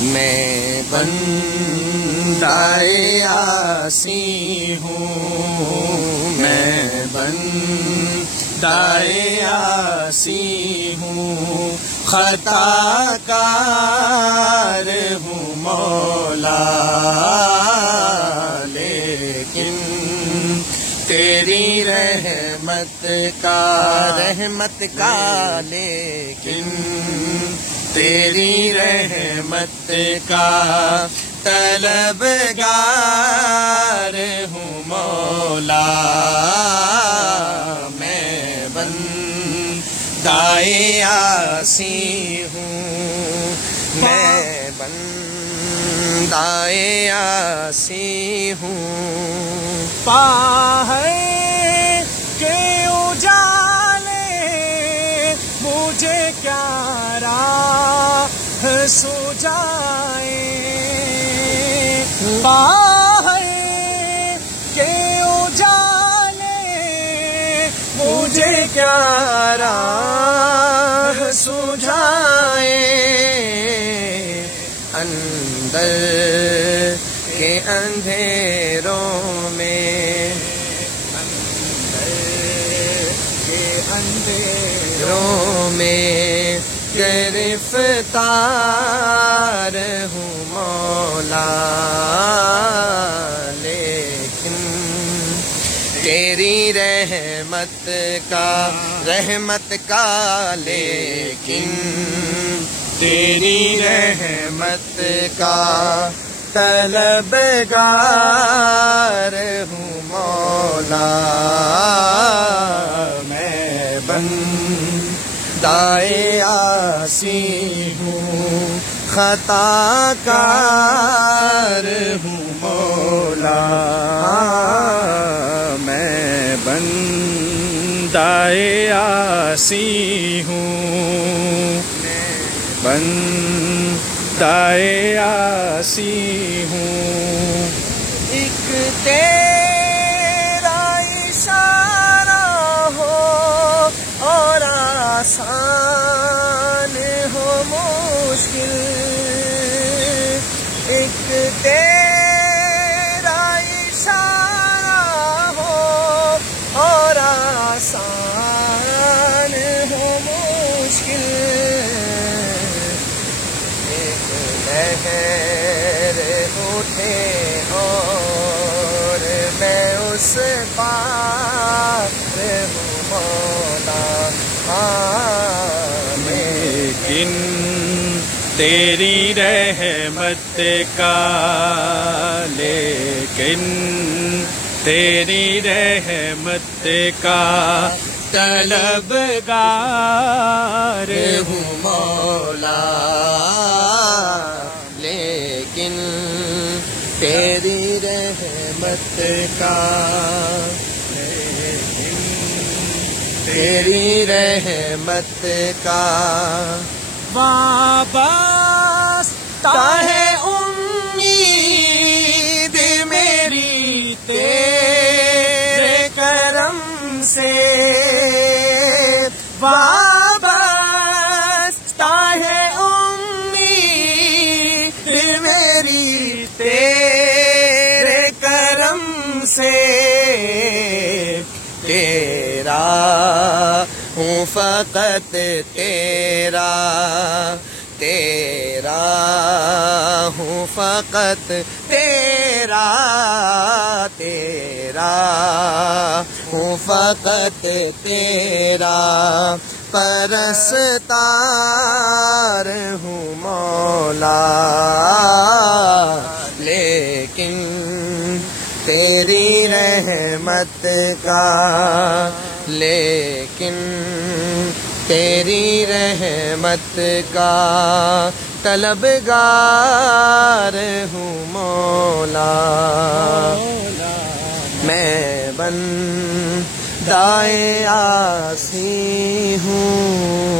میں بندۂ عاصی ہوں، میں بندۂ عاصی ہوں، خطا کار ہوں مولا، لیکن تیری رحمت کا لیکن تیری رحمت کا طلبگار ہوں مولا، میں بندۂ عاصی ہوں، میں بندۂ عاصی ہوں، باہر کے اجالے مجھے کیا راہ سجائے، باہر کے اجالے مجھے کیا راہ سجائے، اندر کے اندھیروں میں، اندھیروں میں گرفتار ہوں مولا، لیکن تیری رحمت کا لیکن تیری رحمت کا طلبگار ہوں مولا، میں بندۂ عاصی ہوں، خطا کار ہوں مولا، میں بندۂ عاصی ہوں، بندۂ عاصی ہوں، ایک تیرا اشارہ ہو اور آسان ہو مشکل، ایک تیرا اشارہ ہو اور آسان ہو مشکل، لہر اٹھے اور میں اس پار ہوں مولا، لیکن تیری رحمت کا لیکن تیری رحمت کا طلبگار ہوں مولا، لیکن تیری رحمت کا تیری رحمت کا وابستہ ہے امید میری تیرے کرم سے، وابستہ ہے امید میری تیرے کرم سے، تیرا ہوں فقط تیرا ہوں فقط تیرا ہوں فقط تیرا پرستار ہوں مولا، لیکن تیری رحمت کا لیکن تیری رحمت کا طلبگار ہوں مولا، میں بندۂ عاصی ہوں۔